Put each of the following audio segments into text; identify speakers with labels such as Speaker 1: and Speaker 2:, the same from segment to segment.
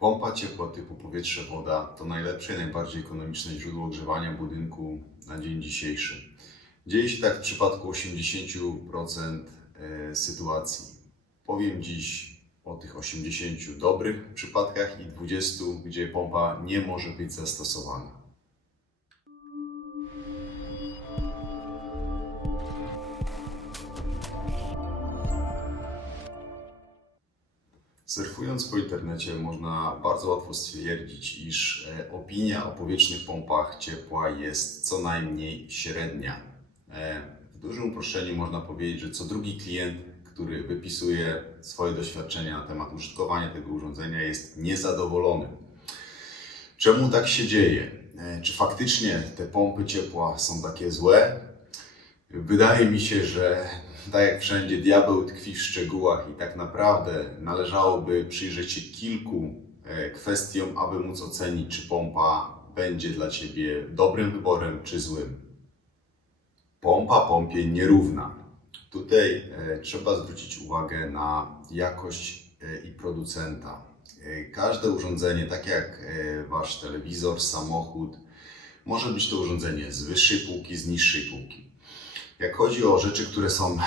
Speaker 1: Pompa ciepła typu powietrze-woda to najlepsze i najbardziej ekonomiczne źródło ogrzewania budynku na dzień dzisiejszy. Dzieje się tak w przypadku 80% e, sytuacji. Powiem dziś o tych 80 dobrych przypadkach i 20, gdzie pompa nie może być zastosowana. Surfując po internecie można bardzo łatwo stwierdzić, iż e, opinia o powietrznych pompach ciepła jest co najmniej średnia. E, W dużym uproszczeniu można powiedzieć, że co drugi klient, który wypisuje swoje doświadczenia na temat użytkowania tego urządzenia jest niezadowolony. Czemu tak się dzieje? E, Czy faktycznie te pompy ciepła są takie złe? Wydaje mi się, że tak jak wszędzie, diabeł tkwi w szczegółach i tak naprawdę należałoby przyjrzeć się kilku e, kwestiom, aby móc ocenić, czy pompa będzie dla Ciebie dobrym wyborem, czy złym. Pompa pompie nierówna. Tutaj e, trzeba zwrócić uwagę na jakość e, i producenta. Każde urządzenie, tak jak Wasz telewizor, samochód, może być to urządzenie z wyższej półki, z niższej półki. Jak chodzi o rzeczy, które są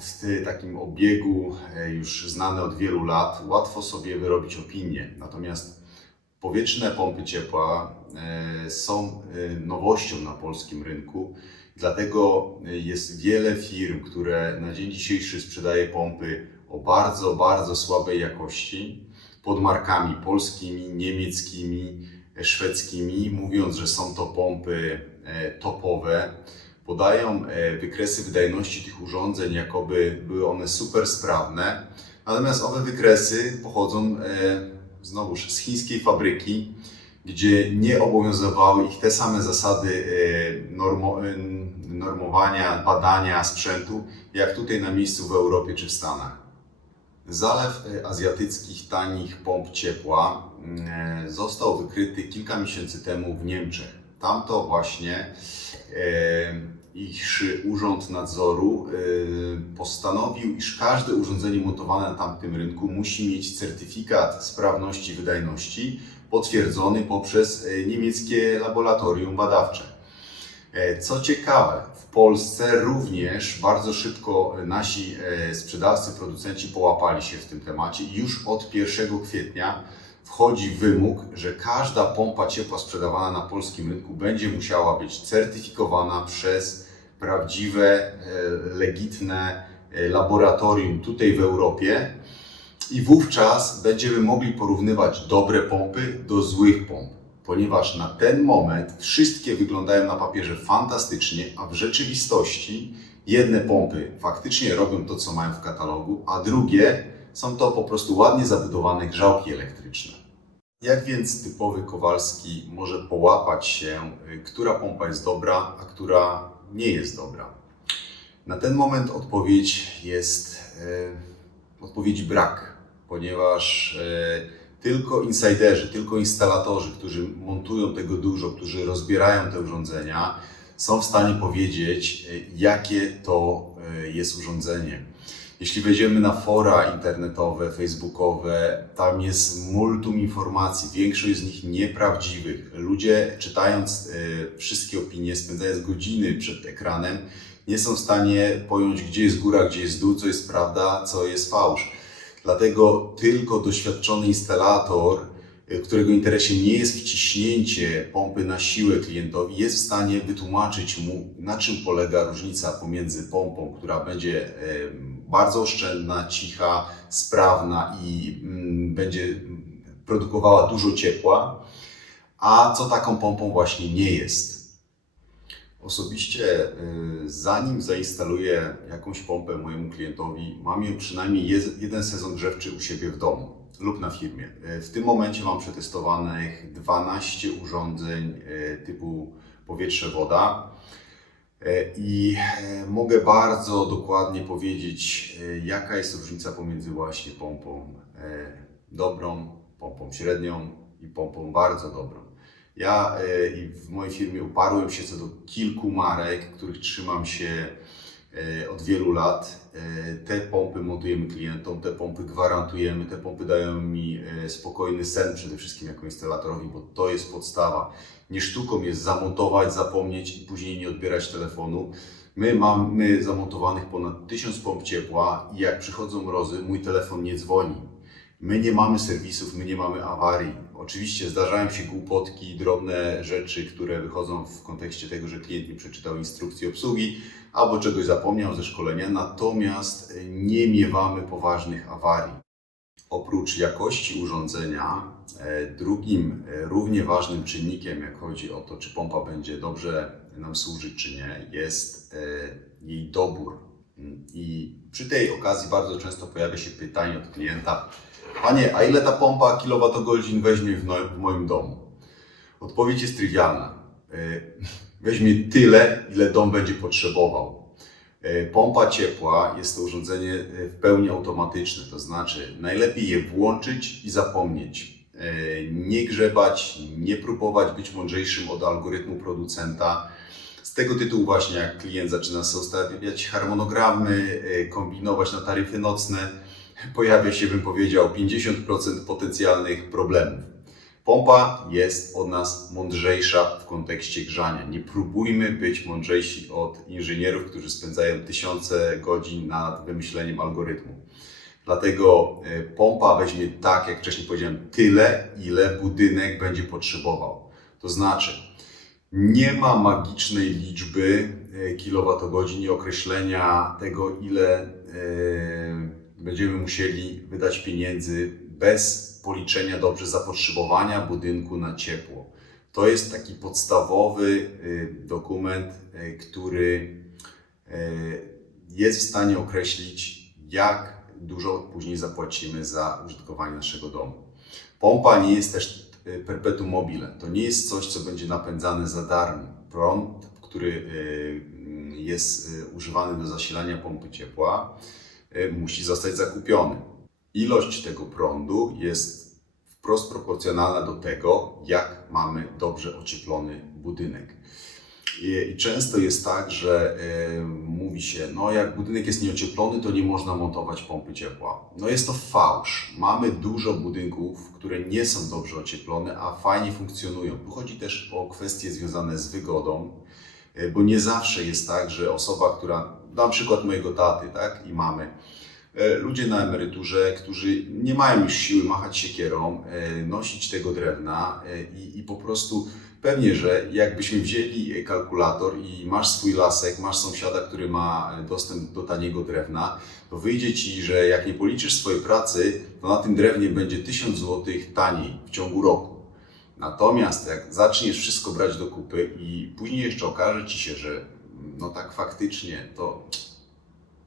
Speaker 1: w takim obiegu e, już znane od wielu lat, łatwo sobie wyrobić opinię. Natomiast powietrzne pompy ciepła e, są e, nowością na polskim rynku. Dlatego jest wiele firm, które na dzień dzisiejszy sprzedaje pompy o bardzo, bardzo słabej jakości pod markami polskimi, niemieckimi, szwedzkimi, mówiąc, że są to pompy topowe podają e, wykresy wydajności tych urządzeń, jakoby były one super sprawne. Natomiast owe wykresy pochodzą e, znowuż z chińskiej fabryki, gdzie nie obowiązywały ich te same zasady e, normo, normowania, badania sprzętu, jak tutaj na miejscu w Europie czy w Stanach. Zalew azjatyckich tanich pomp ciepła mm, został wykryty kilka miesięcy temu w Niemczech. Tamto właśnie iż Urząd Nadzoru e, postanowił, iż każde urządzenie montowane na tamtym rynku musi mieć certyfikat sprawności i wydajności potwierdzony poprzez e, niemieckie laboratorium badawcze. E, Co ciekawe, w Polsce również bardzo szybko nasi e, sprzedawcy, producenci połapali się w tym temacie i już od 1 kwietnia wchodzi wymóg, że każda pompa ciepła sprzedawana na polskim rynku będzie musiała być certyfikowana przez prawdziwe, e, legitne e, laboratorium tutaj w Europie i wówczas będziemy mogli porównywać dobre pompy do złych pomp ponieważ na ten moment wszystkie wyglądają na papierze fantastycznie, a w rzeczywistości jedne pompy faktycznie robią to, co mają w katalogu, a drugie są to po prostu ładnie zabudowane grzałki elektryczne. Jak więc typowy Kowalski może połapać się, y, która pompa jest dobra, a która nie jest dobra? Na ten moment odpowiedź jest e, odpowiedzi brak, ponieważ e, tylko insiderzy, tylko instalatorzy, którzy montują tego dużo, którzy rozbierają te urządzenia, są w stanie powiedzieć, e, jakie to e, jest urządzenie. Jeśli wejdziemy na fora internetowe, facebookowe, tam jest multum informacji, większość z nich nieprawdziwych. Ludzie czytając e, wszystkie opinie, spędzając godziny przed ekranem, nie są w stanie pojąć, gdzie jest góra, gdzie jest dół, co jest prawda, co jest fałsz. Dlatego tylko doświadczony instalator, y, którego interesie nie jest wciśnięcie pompy na siłę klientowi, jest w stanie wytłumaczyć mu, na czym polega różnica pomiędzy pompą, która będzie bardzo oszczędna, cicha, sprawna i mm, będzie produkowała dużo ciepła, a co taką pompą właśnie nie jest. Osobiście, y, zanim zainstaluję jakąś pompę mojemu klientowi, mam ją przynajmniej jeden sezon grzewczy u siebie w domu lub na firmie. Y, W tym momencie mam przetestowanych 12 urządzeń y, typu powietrze-woda i y, mogę bardzo dokładnie powiedzieć, y, jaka jest różnica pomiędzy właśnie pompą dobrą, pompą średnią i pompą bardzo dobrą. Ja e, i w mojej firmie uparłem się co do kilku marek, których trzymam się e, e, od wielu lat. E, Te pompy montujemy klientom, te pompy gwarantujemy, te pompy dają mi e, spokojny sen przede wszystkim jako installatorowi, bo to jest podstawa. Nie sztuką jest zamontować, zapomnieć i później nie odbierać telefonu. My mamy zamontowanych ponad 1000 pomp ciepła i jak przychodzą mrozy, mój telefon nie dzwoni. My nie mamy serwisów, my nie mamy awarii. Oczywiście zdarzają się głupotki, drobne rzeczy, które wychodzą w kontekście tego, że klient nie przeczytał instrukcji obsługi albo czegoś zapomniał ze szkolenia, natomiast nie miewamy poważnych awarii. Oprócz jakości urządzenia, e, drugim e, równie ważnym czynnikiem, jak chodzi o to, czy pompa będzie dobrze nam służyć, czy nie, jest e, jej dobór. I przy tej okazji bardzo często pojawia się pytanie od klienta: Panie, a ile ta pompa kilowatogodzin weźmie w, no, w moim domu? Odpowiedź jest trywialna. E, Weźmie tyle, ile dom będzie potrzebował. E, Pompa ciepła jest to urządzenie e, w pełni automatyczne, to znaczy najlepiej je włączyć i zapomnieć. Nie grzebać, nie próbować być mądrzejszym od algorytmu producenta. Z tego tytułu właśnie jak klient zaczyna sobie ustawiać harmonogramy, kombinować na taryfy nocne, pojawia się, bym powiedział, 50% potencjalnych problemów. Pompa jest od nas mądrzejsza w kontekście grzania. Nie próbujmy być mądrzejsi od inżynierów, którzy spędzają tysiące godzin nad wymyśleniem algorytmu. Dlatego e, pompa weźmie tak, jak wcześniej powiedziałem, tyle, ile budynek będzie potrzebował. To znaczy, nie ma magicznej liczby e, kilowatogodzin i określenia tego, ile e, będziemy musieli wydać pieniędzy bez policzenia dobrze zapotrzebowania budynku na ciepło. To jest taki podstawowy e, dokument, e, który e, jest w stanie określić, jak dużo później zapłacimy za użytkowanie naszego domu. Pompa nie jest też perpetuum mobile. To nie jest coś, co będzie napędzane za darmo. Prąd, który e, jest używany do zasilania pompy ciepła, musi zostać zakupiony. Ilość tego prądu jest wprost proporcjonalna do tego, jak mamy dobrze ocieplony budynek. I często jest tak, że e, mówi się, no jak budynek jest nieocieplony, to nie można montować pompy ciepła. No jest to fałsz. Mamy dużo budynków, które nie są dobrze ocieplone, a fajnie funkcjonują. Tu chodzi też o kwestie związane z wygodą, e, bo nie zawsze jest tak, że osoba, która, na przykład mojego taty, tak, i mamy, e, ludzie na emeryturze, którzy nie mają już siły machać siekierą, e, nosić tego drewna e, i, i po prostu Pewnie, że jakbyśmy wzięli kalkulator i masz swój lasek, masz sąsiada, który ma dostęp do taniego drewna, to wyjdzie ci, że jak nie policzysz swojej pracy, to na tym drewnie będzie 1000 zł taniej w ciągu roku. Natomiast jak zaczniesz wszystko brać do kupy i później jeszcze okaże ci się, że no tak faktycznie to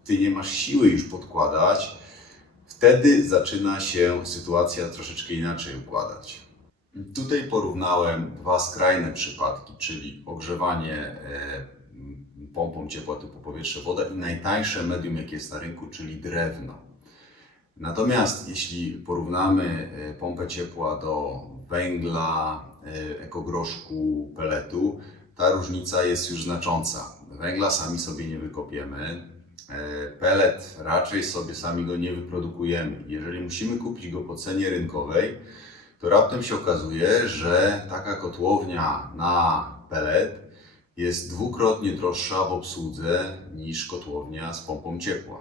Speaker 1: ty nie masz siły już podkładać, wtedy zaczyna się sytuacja troszeczkę inaczej układać. Tutaj porównałem dwa skrajne przypadki, czyli ogrzewanie e, pompą ciepła typu powietrze-woda i najtańsze medium, jakie jest na rynku, czyli drewno. Natomiast jeśli porównamy e, pompę ciepła do węgla, e, ekogroszku, peletu, ta różnica jest już znacząca. Węgla sami sobie nie wykopiemy, e, pelet raczej sobie sami go nie wyprodukujemy. Jeżeli musimy kupić go po cenie rynkowej, to raptem się okazuje, że taka kotłownia na pelet jest dwukrotnie droższa w obsłudze niż kotłownia z pompą ciepła.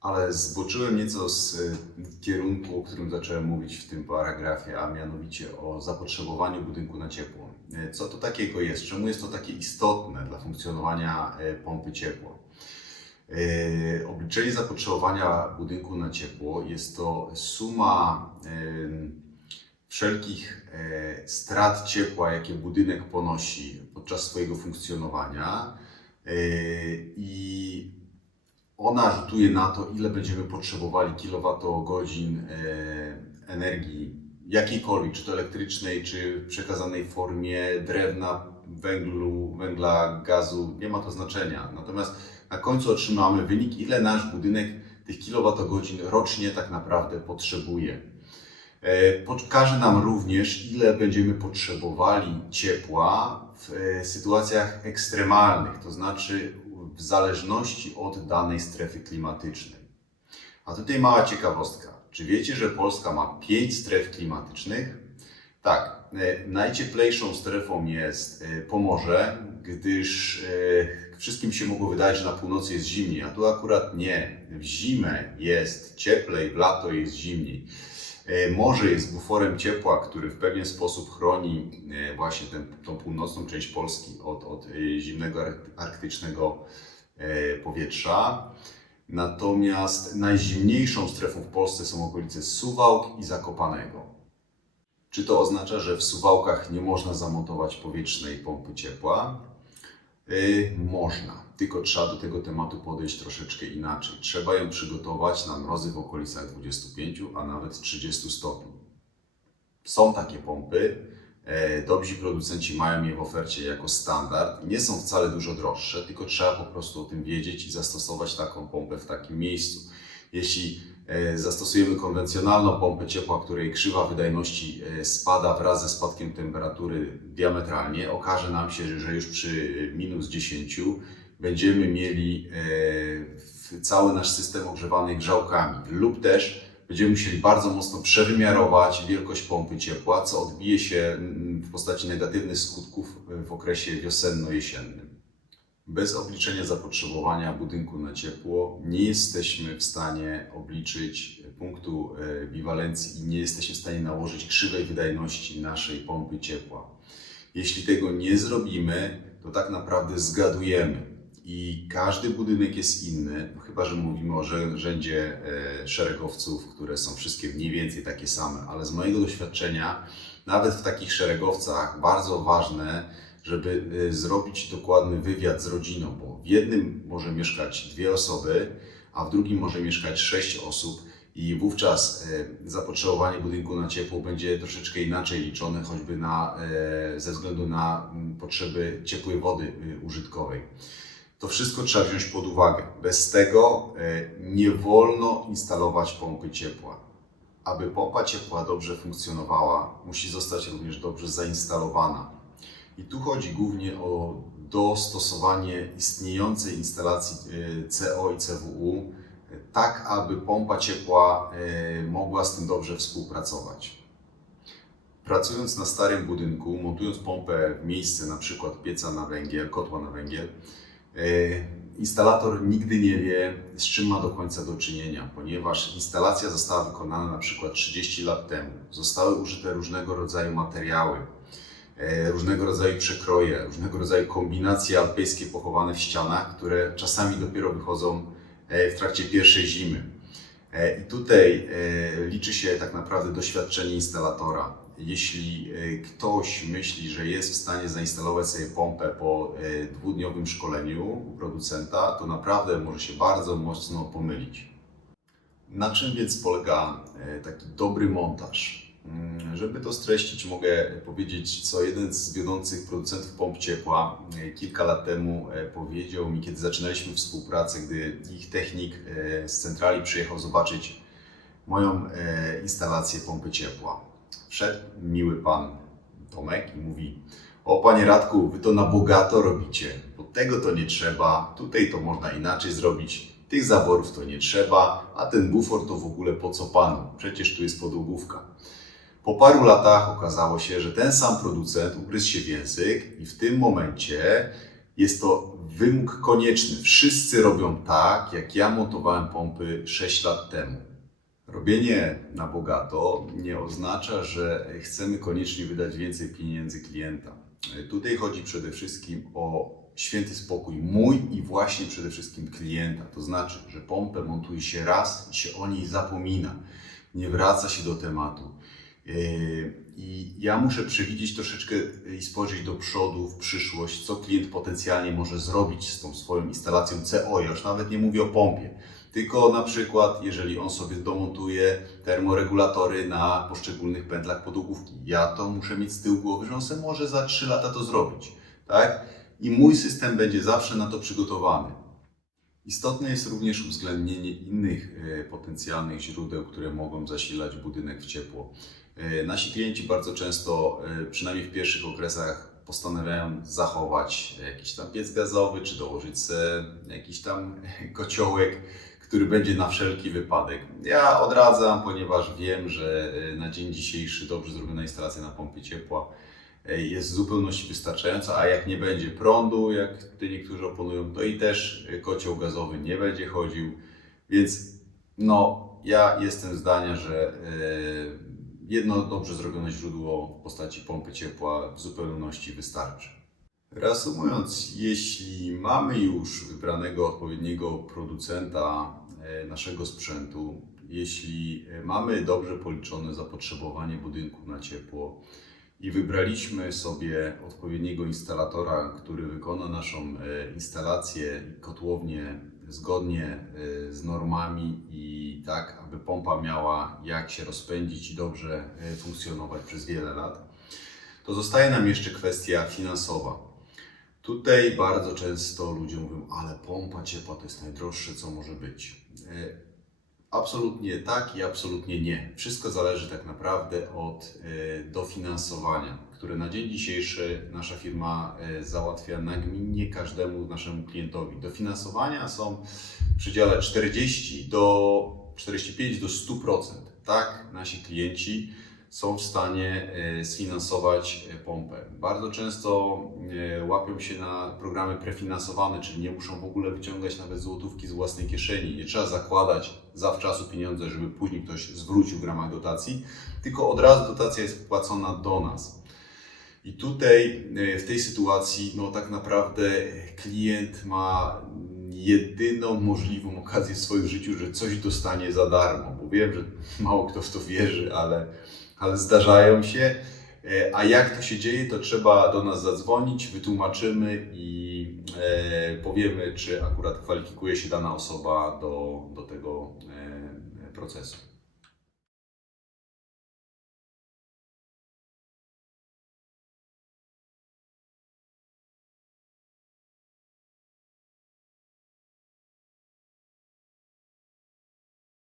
Speaker 1: Ale zboczyłem nieco z y, kierunku, o którym zacząłem mówić w tym paragrafie, a mianowicie o zapotrzebowaniu budynku na ciepło. Co to takiego jest? Czemu jest to takie istotne dla funkcjonowania y, pompy ciepła? Yy, Obliczenie zapotrzebowania budynku na ciepło jest to suma yy, wszelkich e, strat ciepła, jakie budynek ponosi podczas swojego funkcjonowania e, i ona rzutuje na to, ile będziemy potrzebowali kilowatogodzin e, energii jakiejkolwiek, czy to elektrycznej, czy w przekazanej formie drewna, węglu, węgla, gazu, nie ma to znaczenia. Natomiast na końcu otrzymamy wynik, ile nasz budynek tych kilowatogodzin rocznie tak naprawdę potrzebuje. E, Pokaże nam również, ile będziemy potrzebowali ciepła w e, sytuacjach ekstremalnych, to znaczy w zależności od danej strefy klimatycznej. A tutaj mała ciekawostka. Czy wiecie, że Polska ma 5 stref klimatycznych? Tak, e, najcieplejszą strefą jest e, Pomorze, gdyż e, wszystkim się mogło wydawać, że na północy jest zimniej, a tu akurat nie. W zimę jest cieplej, w lato jest zimniej. Morze jest buforem ciepła, który w pewien sposób chroni właśnie tę, północną część Polski od, od zimnego ark- arktycznego powietrza. Natomiast najzimniejszą strefą w Polsce są okolice Suwałk i Zakopanego. Czy to oznacza, że w Suwałkach nie można zamontować powietrznej pompy ciepła? Yy, można, tylko trzeba do tego tematu podejść troszeczkę inaczej. Trzeba ją przygotować na mrozy w okolicach 25, a nawet 30 stopni. Są takie pompy. E, Dobrzy producenci mają je w ofercie jako standard. Nie są wcale dużo droższe, tylko trzeba po prostu o tym wiedzieć i zastosować taką pompę w takim miejscu. Jeśli e, zastosujemy konwencjonalną pompę ciepła, której krzywa wydajności e, spada wraz ze spadkiem temperatury diametralnie, okaże nam się, że już przy minus 10 będziemy mieli cały nasz system ogrzewany grzałkami lub też będziemy musieli bardzo mocno przewymiarować wielkość pompy ciepła, co odbije się mm, w postaci negatywnych skutków e, w okresie wiosenno-jesiennym. Bez obliczenia zapotrzebowania budynku na ciepło nie jesteśmy w stanie obliczyć punktu e, biwalencji i nie jesteśmy w stanie nałożyć krzywej wydajności naszej pompy ciepła. Jeśli tego nie zrobimy, to tak naprawdę zgadujemy. I każdy budynek jest inny, chyba że mówimy o rzę- rzędzie e, szeregowców, które są wszystkie mniej więcej takie same, ale z mojego doświadczenia, nawet w takich szeregowcach bardzo ważne, żeby e, zrobić dokładny wywiad z rodziną, bo w jednym może mieszkać dwie osoby, a w drugim może mieszkać sześć osób i wówczas e, zapotrzebowanie budynku na ciepło będzie troszeczkę inaczej liczone, choćby na, ze względu na potrzeby ciepłej wody użytkowej. To wszystko trzeba wziąć pod uwagę. Bez tego e, nie wolno instalować pompy ciepła. Aby pompa ciepła dobrze funkcjonowała, musi zostać również dobrze zainstalowana. I tu chodzi głównie o dostosowanie istniejącej instalacji e, CO i CWU, e, tak aby pompa ciepła mogła z tym dobrze współpracować. Pracując na starym budynku, montując pompę w miejsce przykład pieca na węgiel, kotła na węgiel, instalator nigdy nie wie, z czym ma do końca do czynienia, ponieważ instalacja została wykonana na przykład 30 lat temu. Zostały użyte różnego rodzaju materiały, e, różnego rodzaju przekroje, różnego rodzaju kombinacje alpejskie pochowane w ścianach, które czasami dopiero wychodzą e, w trakcie pierwszej zimy. E, I tutaj e, liczy się tak naprawdę doświadczenie instalatora. Jeśli e, ktoś myśli, że jest w stanie zainstalować sobie pompę po e, dwudniowym szkoleniu u producenta, to naprawdę może się bardzo mocno pomylić. Na czym więc polega e, taki dobry montaż? Mm, Żeby to streścić, mogę powiedzieć, co jeden z wiodących producentów pomp ciepła kilka lat temu powiedział mi, kiedy zaczynaliśmy współpracę, gdy ich technik z centrali przyjechał zobaczyć moją instalację pompy ciepła. Wszedł miły pan Tomek i mówi: O panie Radku, wy to na bogato robicie, bo tego to nie trzeba, tutaj to można inaczej zrobić, tych zaworów to nie trzeba, a ten bufor to w ogóle po co panu? Przecież tu jest podłogówka. Po paru latach okazało się, że ten sam producent ugryzł się w język i w tym momencie jest to wymóg konieczny. Wszyscy robią tak, jak ja montowałem pompy 6 lat temu. Robienie na bogato nie oznacza, że chcemy koniecznie wydać więcej pieniędzy klienta. Tutaj chodzi przede wszystkim o święty spokój mój i właśnie przede wszystkim klienta. To znaczy, że pompę montuje się raz i się o niej zapomina. Nie wraca się do tematu. Yy, I ja muszę przewidzieć troszeczkę i spojrzeć do przodu, w przyszłość, co klient potencjalnie może zrobić z tą swoją instalacją CO. Ja już nawet nie mówię o pompie. Tylko na przykład, jeżeli on sobie domontuje termoregulatory na poszczególnych pętlach podłogówki, ja to muszę mieć z tyłu głowy, że on sobie może za 3 lata to zrobić. Tak? I mój system będzie zawsze na to przygotowany. Istotne jest również uwzględnienie innych e, potencjalnych źródeł, które mogą zasilać budynek w ciepło. E, Nasi klienci bardzo często, e, przynajmniej w pierwszych okresach postanawiają zachować jakiś tam piec gazowy, czy dołożyć jakiś tam kociołek, który będzie na wszelki wypadek. Ja odradzam, ponieważ wiem, że e, na dzień dzisiejszy dobrze zrobiona instalacja na pompie ciepła e, jest w zupełności wystarczająca, a jak nie będzie prądu, jak tutaj niektórzy oponują, to i też e, kocioł gazowy nie będzie chodził, więc no, ja jestem zdania, że jedno dobrze zrobione źródło w postaci pompy ciepła w zupełności wystarczy. Reasumując, jeśli mamy już wybranego odpowiedniego producenta naszego sprzętu, jeśli e, mamy dobrze policzone zapotrzebowanie budynku na ciepło i wybraliśmy sobie odpowiedniego instalatora, który wykona naszą e, instalację i kotłownię zgodnie e, z normami i tak, aby pompa miała jak się rozpędzić i dobrze e, funkcjonować przez wiele lat, to zostaje nam jeszcze kwestia finansowa. Tutaj bardzo często ludzie mówią, ale pompa ciepła to jest najdroższe, co może być. E, Absolutnie tak i absolutnie nie. Wszystko zależy tak naprawdę od e, dofinansowania, które na dzień dzisiejszy nasza firma e, załatwia nagminnie każdemu naszemu klientowi. Dofinansowania są w przedziale 40 do 45 do 100%. Tak, nasi klienci są w stanie e, sfinansować e, pompę. Bardzo często e, łapią się na programy prefinansowane, czyli nie muszą w ogóle wyciągać nawet złotówki z własnej kieszeni. Nie trzeba zakładać zawczasu pieniądze, żeby później ktoś zwrócił w ramach dotacji, tylko od razu dotacja jest płacona do nas. I tutaj w tej sytuacji, no tak naprawdę klient ma jedyną możliwą okazję w swoim życiu, że coś dostanie za darmo. Bo wiem, że mało kto w to wierzy, ale ale zdarzają się. E, A jak to się dzieje, to trzeba do nas zadzwonić, wytłumaczymy i e, powiemy, czy akurat kwalifikuje się dana osoba do, do tego e, procesu.